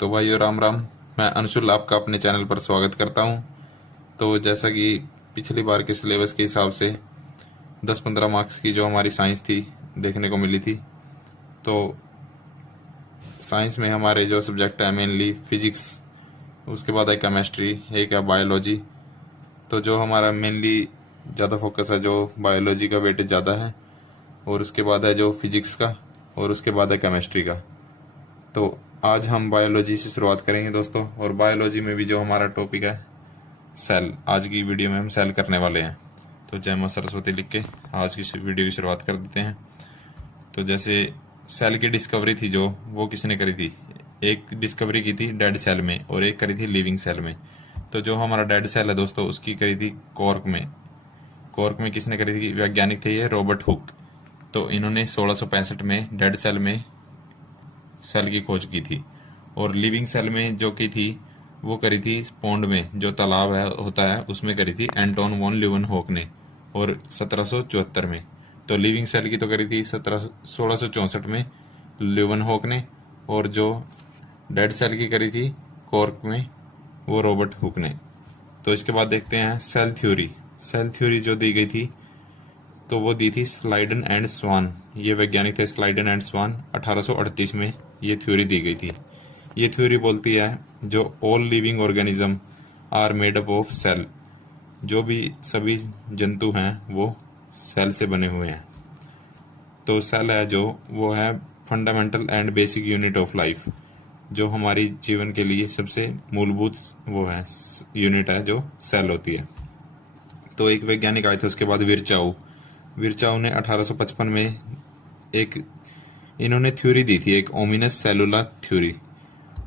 तो भाइयों राम राम। मैं अंशुल आपका अपने चैनल पर स्वागत करता हूं। तो जैसा कि पिछली बार के सिलेबस के हिसाब से 10-15 मार्क्स की जो हमारी साइंस थी देखने को मिली थी। तो साइंस में हमारे जो सब्जेक्ट है मेनली फिजिक्स, उसके बाद है केमिस्ट्री, एक है बायोलॉजी। तो जो हमारा मेनली ज़्यादा फोकस है जो बायोलॉजी का वेटेज ज़्यादा है, और उसके बाद है जो फिजिक्स का, और उसके बाद है केमिस्ट्री का। तो आज हम बायोलॉजी से शुरुआत करेंगे दोस्तों। और बायोलॉजी में भी जो हमारा टॉपिक है सेल, आज की वीडियो में हम सेल करने वाले हैं। तो जय मां सरस्वती लिख के आज की वीडियो की शुरुआत कर देते हैं। तो जैसे सेल की डिस्कवरी थी जो, वो किसने करी थी? एक डिस्कवरी की थी डेड सेल में और एक करी थी लिविंग सेल में। तो जो हमारा डेड सेल है दोस्तों, उसकी करी थी कॉर्क में। कॉर्क में किसने करी थी? वैज्ञानिक थे ये रॉबर्ट हुक। तो इन्होंने 1665 में डेड सेल में सेल की खोज की थी। और लिविंग सेल में जो की थी वो करी थी पोंड में, जो तालाब है होता है उसमें करी थी एंटोन वॉन ल्यूवेनहोक ने, और 1774 में। तो लिविंग सेल की तो करी थी 1664 में ल्यूवेनहोक ने, और जो डेड सेल की करी थी कॉर्क में, वो रॉबर्ट हुक ने। तो इसके बाद देखते हैं सेल थ्योरी। सेल थ्योरी जो दी गई थी तो वो दी थी स्लाइडन एंड स्वान। ये वैज्ञानिक थे स्लाइडन एंड स्वान। 1838 में ये थ्योरी दी गई थी। ये थ्योरी बोलती है जो all living organism are made up of cell, जो भी सभी जंतु हैं वो सेल से बने हुए हैं। तो सेल है जो, वो है fundamental and basic unit of life, जो हमारी जीवन के लिए सबसे मूलभूत वो है यूनिट है जो सेल होती है। तो एक वैज्ञानिक आए थे उसके बाद विरचाऊ। विरचाऊ ने 1855 में एक इन्होंने थ्योरी दी थी, एक ओमिनस सेलुलर थ्योरी।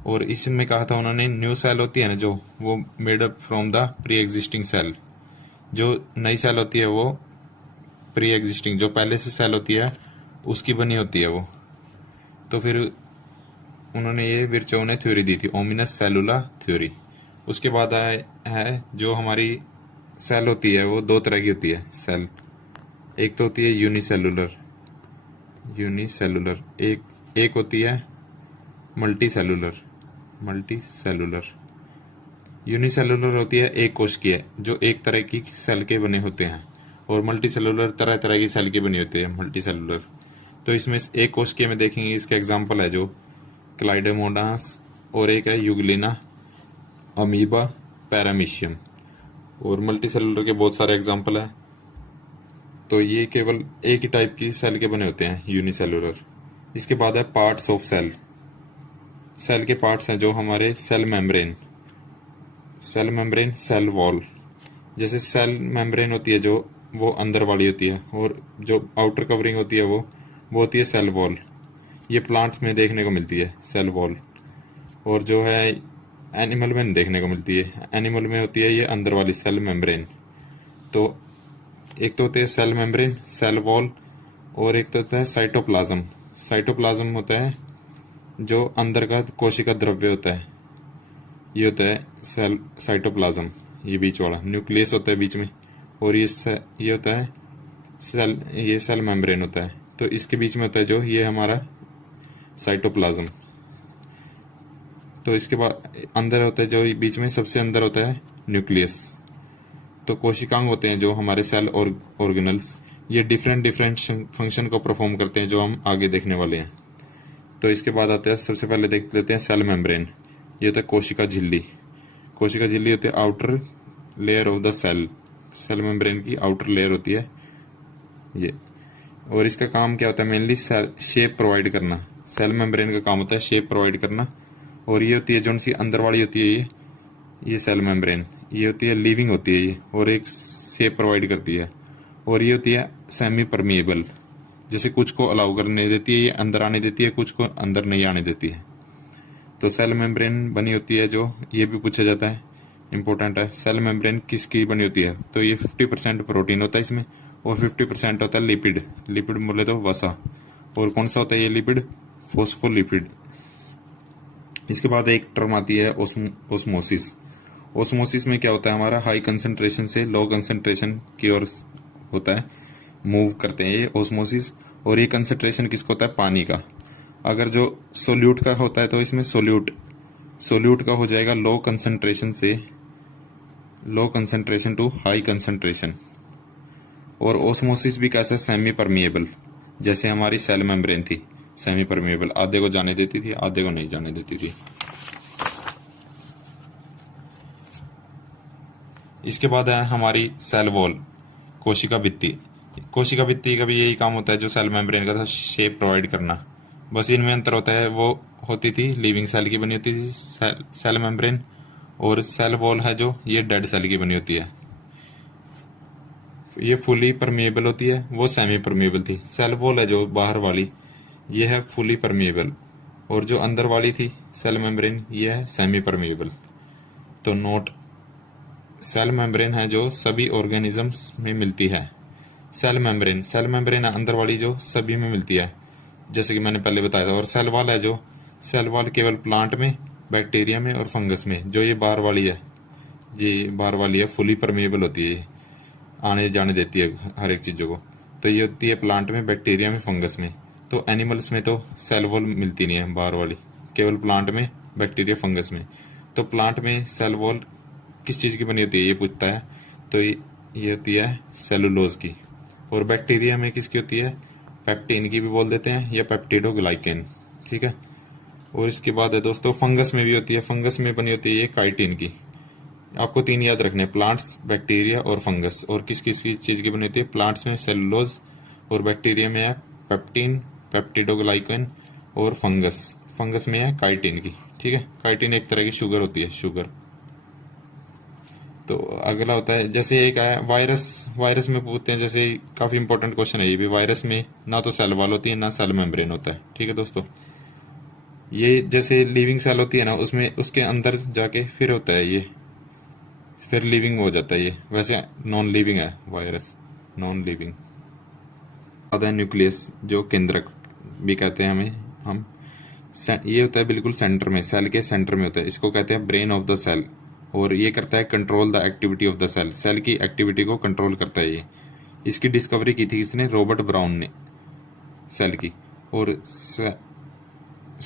और इसमें कहा था उन्होंने न्यू सेल होती है ना जो, वो made up from the pre existing cell. जो नई सेल होती है वो प्री एग्जिस्टिंग, जो पहले से सेल होती है उसकी बनी होती है वो। तो फिर उन्होंने ये विरचाऊ ने थ्योरी दी थी ओमिनस सेलुलर थ्योरी। उसके बाद है जो हमारी सेल होती है वो दो तरह की होती है सेल। एक तो होती है यूनिसेलुलर, एक होती है मल्टी सेलुलर। यूनिसेलुलर होती है एक कोश की है, जो एक तरह की सेल के बने होते हैं। और मल्टी सेलुलर तरह तरह की सेल के बने होते हैं मल्टी सेलुलर। तो इसमें एक कोश के में देखेंगे, इसका एग्जाम्पल है जो क्लाइडेमोनास, और एक है यूग्लिना, अमीबा, पैरामीशियम। और मल्टी सेलुलर के बहुत सारे एग्जाम्पल हैं। तो ये केवल एक ही टाइप की सेल के बने होते हैं यूनिसेलुलर। इसके बाद है पार्ट्स ऑफ सेल। सेल के पार्ट्स हैं जो हमारे सेल मेम्ब्रेन, सेल वॉल। जैसे सेल मेम्ब्रेन होती है जो, वो अंदर वाली होती है, और जो आउटर कवरिंग होती है वो होती है सेल वॉल। ये प्लांट में देखने को मिलती है सेल वॉल। और जो है एनिमल में देखने को मिलती है, एनिमल में होती है ये अंदर वाली सेल मेम्ब्रेन। तो एक तो होते हैं सेल मेम्ब्रेन, सेल वॉल, और एक तो होता है साइटोप्लाज्म। साइटोप्लाज्म होता है जो अंदर का कोशिका द्रव्य होता है, ये होता है सेल साइटोप्लाज्म। ये बीच वाला न्यूक्लियस होता है बीच में, और ये होता है सेल, ये सेल मेम्ब्रेन होता है। तो इसके बीच में होता है जो, ये हमारा साइटोप्लाज्म। तो इसके बाद अंदर होता है जो बीच में सबसे अंदर होता है न्यूक्लियस। तो कोशिकांग होते हैं जो हमारे सेल और ऑर्गेनल्स, ये डिफरेंट फंक्शन को परफॉर्म करते हैं जो हम आगे देखने वाले हैं। तो इसके बाद आते हैं, सबसे पहले देख लेते हैं सेल मेम्ब्रेन। ये होता है कोशिका झिल्ली। कोशिका झिल्ली होती है outer layer of the cell. Cell membrane की आउटर लेयर होती है ये। और इसका काम क्या होता है? मेनली शेप प्रोवाइड करना। सेल मेम्ब्रेन का काम होता है शेप प्रोवाइड करना। और ये होती है जो सी अंदर वाली होती है ये सेल मेम्ब्रेन, ये होती है लिविंग होती है ये, और एक शेप प्रोवाइड करती है। और ये होती है सेमी परमिएबल, जैसे कुछ को अलाउ करने देती है, ये अंदर आने देती है, कुछ को अंदर नहीं आने देती है। तो सेल मेम्ब्रेन बनी होती है जो, ये भी पूछा जाता है, इंपॉर्टेंट है। सेल मेम्ब्रेन किसकी बनी होती है? तो ये 50% प्रोटीन होता है इसमें, और 50% होता है लिपिड। लिपिड बोले तो वसा। और कौन सा होता है ये लिपिड? फॉस्फोलिपिड। इसके बाद एक टर्म आती है ओस्मोसिस। ओस्मोसिस में क्या होता है? हमारा हाई कंसंट्रेशन से लो कंसंट्रेशन की ओर होता है, मूव करते हैं ये ओस्मोसिस। और ये कंसंट्रेशन किसका होता है? पानी का। अगर जो सोल्यूट का होता है तो इसमें सोल्यूट सोल्यूट का हो जाएगा low concentration to high concentration. और ओस्मोसिस भी कैसा, सेमी परमिएबल, जैसे हमारी सेल मेम्ब्रेन थी सेमी परमिएबल, आधे को जाने देती थी आधे को नहीं जाने देती थी। इसके बाद है हमारी सेल वॉल, कोशिका भित्ति। कोशिका भित्ति का भी यही काम होता है जो सेल मेम्ब्रेन का था, शेप प्रोवाइड करना। बस इनमें अंतर होता है, वो होती थी लिविंग सेल की बनी होती थी सेल मेम्ब्रेन, और सेल वॉल है जो ये डेड सेल की बनी होती है। ये फुली परमिएबल होती है, वो सेमी परमिएबल थी। सेल वॉल है जो बाहर वाली, ये है फुली परमिएबल, और जो अंदर वाली थी सेल मेम्ब्रेन, ये है सेमी परमिएबल। तो नोट, सेल मेम्ब्रेन है जो सभी ऑर्गेनिजम्स में मिलती है। सेल मेम्ब्रेन अंदर वाली जो सभी में मिलती है, जैसे कि मैंने पहले बताया था। और सेल वॉल है जो, सेल वॉल केवल प्लांट में, बैक्टीरिया में और फंगस में। जो ये बाहर वाली है, ये बाहर वाली है फुली परमिएबल होती है, आने जाने देती है हर एक चीज़ों को। तो ये होती है प्लांट में, बैक्टीरिया में, फंगस में। तो एनिमल्स में तो सेल वॉल मिलती नहीं है बाहर वाली, केवल प्लांट में, बैक्टीरिया, फंगस में। तो प्लांट में सेल वॉल किस चीज़ की बनी होती है ये पूछता है, तो ये होती है सेलुलोज की। और बैक्टीरिया में किसकी होती है, पेप्टिन की भी बोल देते हैं, या पेप्टिडोग्लाइकेन, ठीक है। और इसके बाद है दोस्तों फंगस में भी होती है, फंगस में बनी होती है ये काइटिन की। आपको 3 याद रखने, प्लांट्स, बैक्टीरिया और फंगस। और किस किस चीज़ की बनी होती है, प्लांट्स में सेलुलोज, और बैक्टीरिया में है पेप्टिन, पेप्टिडोग्लाइकेन, और फंगस में है काइटिन की, ठीक है। काइटिन एक तरह की शुगर होती है, शुगर। तो अगला होता है, जैसे एक है वायरस में पूछते हैं, जैसे काफ़ी इंपॉर्टेंट क्वेश्चन है ये भी। वायरस में ना तो सेल वॉल होती है ना सेल मेम्ब्रेन होता है, ठीक है दोस्तों। ये जैसे लिविंग सेल होती है ना, उसमें उसके अंदर जाके फिर होता है ये, फिर लिविंग हो जाता है ये। वैसे नॉन लिविंग है वायरस, नॉन लिविंग। आता है न्यूक्लियस, जो केंद्रक भी कहते हैं हम। ये होता है बिल्कुल सेंटर में, सेल के सेंटर में होता है। इसको कहते हैं ब्रेन ऑफ द सेल, और ये करता है control the activity of the cell. Cell की एक्टिविटी को कंट्रोल करता है ये। इसकी डिस्कवरी की थी किसने, रॉबर्ट ब्राउन ने, सेल की। और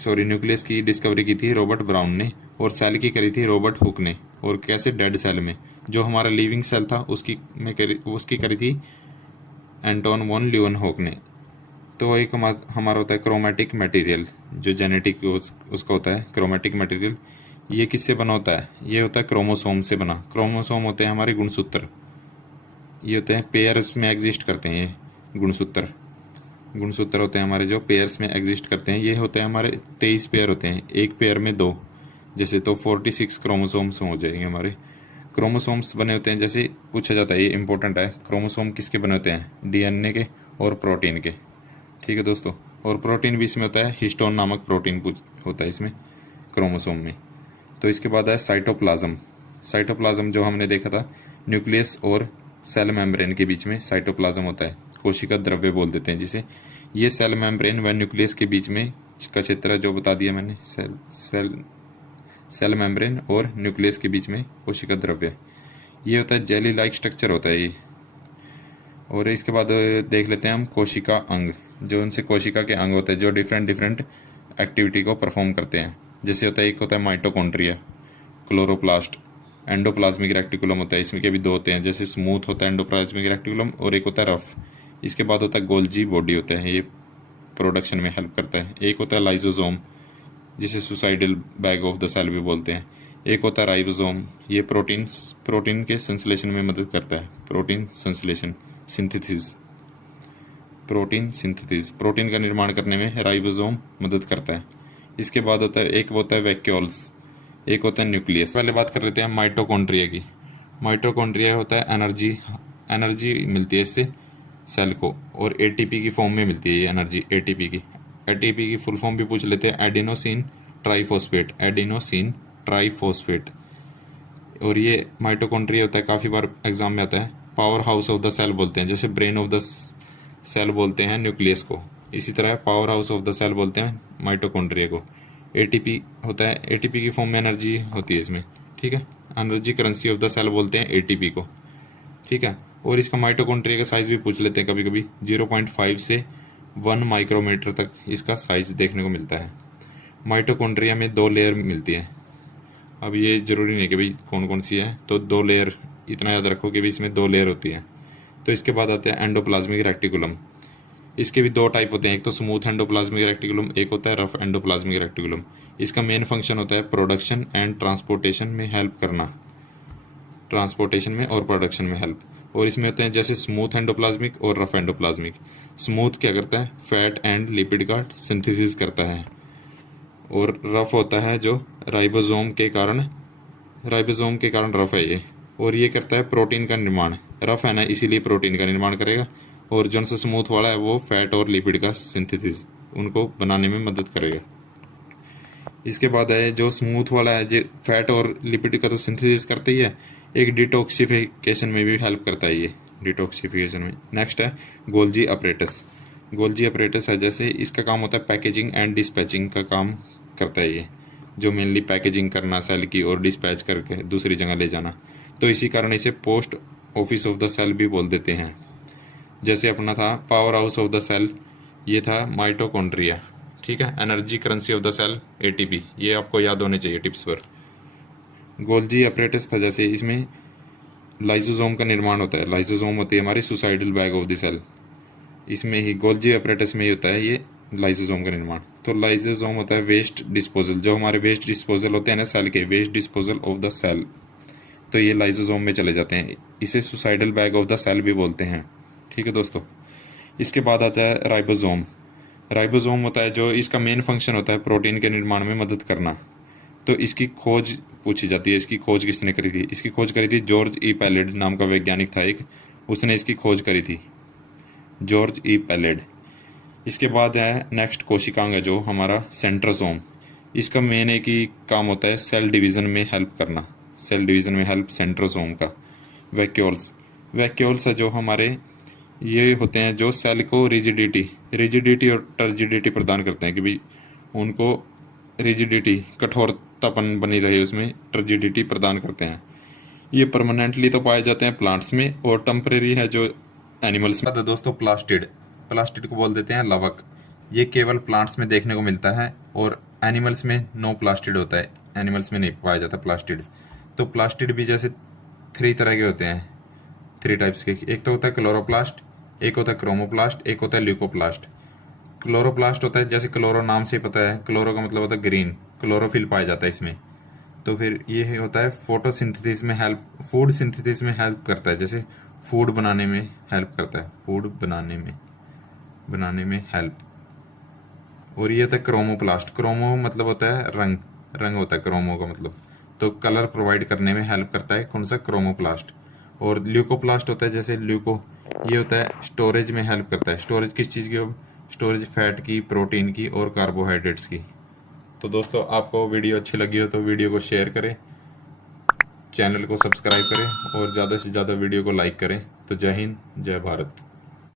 न्यूक्लियस की डिस्कवरी की थी रॉबर्ट ब्राउन ने, और सेल की करी थी रॉबर्ट हुक ने। और कैसे, डेड सेल में। जो हमारा लिविंग सेल था उसकी करी थी एंटोन वॉन ल्यूवेनहॉक ने। तो एक हमारा होता है क्रोमैटिक मटेरियल, जो जेनेटिक उसका होता है क्रोमैटिक मटेरियल। ये किससे बना होता है, ये होता है क्रोमोसोम से बना। क्रोमोसोम होते हैं हमारे गुणसूत्र, ये होते हैं पेयर्स में एग्जिस्ट करते हैं। ये गुणसूत्र होते हैं हमारे जो पेयर्स में एग्जिस्ट करते हैं। ये होते हैं हमारे 23 पेयर होते हैं, एक पेयर में 2, जैसे तो 46 क्रोमोसोम्स हो जाएंगे हमारे। क्रोमोसोम्स बने होते हैं, जैसे पूछा जाता है, ये इंपॉर्टेंट है, क्रोमोसोम किसके बने होते हैं, डीएनए के और प्रोटीन के, ठीक है दोस्तों। और प्रोटीन भी इसमें होता है, हिस्टोन नामक प्रोटीन होता है इसमें, क्रोमोसोम में। तो इसके बाद है साइटोप्लाज्म जो हमने देखा था, न्यूक्लियस और सेल मेम्ब्रेन के बीच में साइटोप्लाज्म होता है, कोशिका द्रव्य बोल देते हैं जिसे। ये सेल मेम्ब्रेन व न्यूक्लियस के बीच में का क्षेत्र है, जो बता दिया मैंने, सेल मेम्ब्रेन और न्यूक्लियस के बीच में कोशिका द्रव्य। ये होता है जेली लाइक स्ट्रक्चर होता है ये। और इसके बाद देख लेते हैं हम कोशिका अंग, जो उनसे कोशिका के अंग होते हैं जो डिफरेंट एक्टिविटी को परफॉर्म करते हैं। जैसे होता है, एक होता है माइटोकॉन्ड्रिया, क्लोरोप्लास्ट, एंडोप्लाज्मिक रेक्टिकुलम होता है, इसमें के भी 2 होते हैं। जैसे स्मूथ होता है एंडोप्लाज्मिक रेक्टिकुलम, और एक होता है रफ। इसके बाद होता है गोल्जी बॉडी होता है, ये प्रोडक्शन में हेल्प करता है। एक होता है लाइसोसोम, जिसे suicidal bag of the cell भी बोलते हैं। एक होता है राइबोसोम, ये प्रोटीन के संश्लेषण में मदद करता है, प्रोटीन संश्लेषण, सिंथेसिस, प्रोटीन का निर्माण करने में राइबोसोम मदद करता है। इसके बाद होता है, एक होता है वैक्यूल्स, एक होता है न्यूक्लियस। पहले बात कर लेते हैं माइटोकॉन्ड्रिया की। माइटोकॉन्ड्रिया होता है एनर्जी मिलती है इससे सेल को, और एटीपी की फॉर्म में मिलती है ये एनर्जी, एटीपी की फुल फॉर्म भी पूछ लेते हैं, एडिनोसिन ट्राइफॉस्फेट। और ये माइटोकॉन्ड्रिया होता है, काफ़ी बार एग्जाम में आता है, power house of the cell बोलते हैं, जैसे ब्रेन ऑफ द सेल बोलते हैं न्यूक्लियस को, इसी तरह power house of the cell बोलते हैं माइटोकॉन्ड्रिया को। एटीपी होता है, एटीपी की फॉर्म में एनर्जी होती है इसमें, ठीक है। Energy currency of the cell बोलते हैं एटीपी को, ठीक है। और इसका माइटोकॉन्ड्रिया का साइज भी पूछ लेते हैं कभी कभी, 0.5 से 1 माइक्रोमीटर तक इसका साइज देखने को मिलता है। माइटोकॉन्ड्रिया में 2 लेयर मिलती है, अब ये ज़रूरी नहीं कि भाई कौन कौन सी है, तो 2 लेयर इतना याद रखो कि भी इसमें 2 लेयर होती है। तो इसके बाद आते हैं एंडोप्लाज्मिक रेक्टिकुलम। इसके भी 2 टाइप होते हैं, एक तो स्मूथ एंडोप्लाज्मिक रेक्टिकुलम, एक होता है रफ एंडोप्लाज्मिक रेक्टिकुलम। इसका मेन फंक्शन होता है प्रोडक्शन एंड ट्रांसपोर्टेशन में हेल्प करना, ट्रांसपोर्टेशन में और प्रोडक्शन में हेल्प। और इसमें होते हैं जैसे स्मूथ एंडोप्लाज्मिक और रफ एंडोप्लाज्मिक। स्मूथ क्या करता है, फैट एंड लिपिड का सिंथेसिस करता है, और रफ होता है जो राइबोसोम के कारण रफ है ये, और ये करता है प्रोटीन का निर्माण। रफ है ना, इसीलिए प्रोटीन का निर्माण करेगा। और जो सा स्मूथ वाला है वो फैट और लिपिड का सिंथेसिस उनको बनाने में मदद करेगा। इसके बाद है जो स्मूथ वाला है, जो फैट और लिपिड का तो सिंथेसिस करता ही है, एक डिटॉक्सिफिकेशन में भी हेल्प करता है ये, डिटॉक्सिफिकेशन में। नेक्स्ट है गोल्जी अपरेटस। गोल्जी अपरेटस है जैसे, इसका काम होता है पैकेजिंग एंड डिस्पैचिंग का काम करता है ये, जो मेनली पैकेजिंग करना सेल की और डिस्पैच करके दूसरी जगह ले जाना। तो इसी कारण इसे post office of the cell भी बोल देते हैं। जैसे अपना था power house of the cell, ये था माइटोकॉन्ड्रिया। ठीक है, energy currency of the cell ATP, ये आपको याद होने चाहिए टिप्स पर। गोल्जी अपरेटस था जैसे, इसमें लाइसोसोम का निर्माण होता है। लाइसोसोम होती है हमारी suicidal bag of the cell, इसमें ही गोल्जी अपरेटस में ही होता है ये लाइसोसोम का निर्माण। तो लाइसोसोम होता है वेस्ट डिस्पोजल, जो हमारे वेस्ट डिस्पोजल होते हैं ना सेल के, waste disposal of the cell, तो ये लाइसोसोम में चले जाते हैं। इसे suicidal bag of the cell भी बोलते हैं। ठीक है दोस्तों, इसके बाद आता है राइबोसोम। राइबोसोम होता है जो, इसका मेन फंक्शन होता है प्रोटीन के निर्माण में मदद करना। तो इसकी खोज पूछी जाती है, इसकी खोज किसने करी थी? इसकी खोज करी थी जॉर्ज ई पैलेड नाम का वैज्ञानिक था एक, उसने इसकी खोज करी थी, जॉर्ज ई पैलेड। इसके बाद है नेक्स्ट कोशिकांग है जो हमारा सेंट्रोसोम। इसका मेन एक ही काम होता है सेल डिवीज़न में हेल्प करना, सेल डिवीज़न में हेल्प सेंट्रोसोम का। वैक्यूल्स है जो हमारे ये होते हैं जो सेल को रिजिडिटी और टर्जिडिटी प्रदान करते हैं, कि भाई उनको रिजिडिटी कठोरतापन बनी रहे, उसमें टर्जिडिटी प्रदान करते हैं। ये परमानेंटली तो पाए जाते हैं प्लांट्स में, और टेम्परेरी है जो एनिमल्स में। तो दोस्तों प्लास्टिड को बोल देते हैं लवक। ये केवल प्लांट्स में देखने को मिलता है, और एनिमल्स में नो प्लास्टिड होता है, एनिमल्स में नहीं पाया जाता प्लास्टिड। तो प्लास्टिड भी जैसे 3 तरह के होते हैं, 3 टाइप्स के। एक तो होता है क्लोरोप्लास्ट, एक होता है क्रोमोप्लास्ट, एक होता है ल्यूकोप्लास्ट। क्लोरोप्लास्ट होता है जैसे क्लोरो नाम से पता है, क्लोरो का मतलब होता है ग्रीन, क्लोरोफिल पाया जाता है इसमें। तो फिर ये होता है फोटोसिंथेसिस में हेल्प, फूड सिंथेसिस में हेल्प करता है, जैसे फूड बनाने में हेल्प करता है, फूड बनाने में हेल्प। और ये होता है क्रोमोप्लास्ट। क्रोमो मतलब होता है रंग होता है क्रोमो का मतलब, तो कलर प्रोवाइड करने में हेल्प करता है कौन सा, क्रोमोप्लास्ट। और ल्यूकोप्लास्ट होता है जैसे ल्यूको, ये होता है स्टोरेज में हेल्प करता है। स्टोरेज किस चीज़ की? स्टोरेज फैट की, प्रोटीन की और कार्बोहाइड्रेट्स की। तो दोस्तों आपको वीडियो अच्छी लगी हो तो वीडियो को शेयर करें, चैनल को सब्सक्राइब करें और ज़्यादा से ज़्यादा वीडियो को लाइक करें। तो जय हिंद, जय भारत।